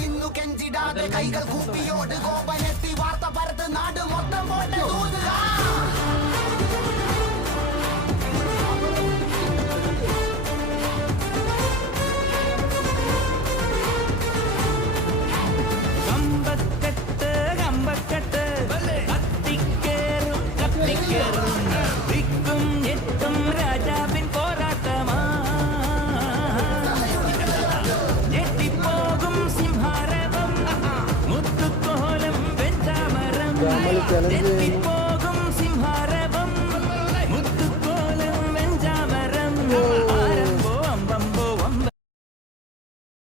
തിന്നു കെഞ്ചിടാതെ കൈകൾ കൂപ്പിയോട് കോപനെത്തി വാർത്ത പരത്ത് നാട് മൊത്തം പോട്ടെ നമ്മൾ ചലഞ്ച്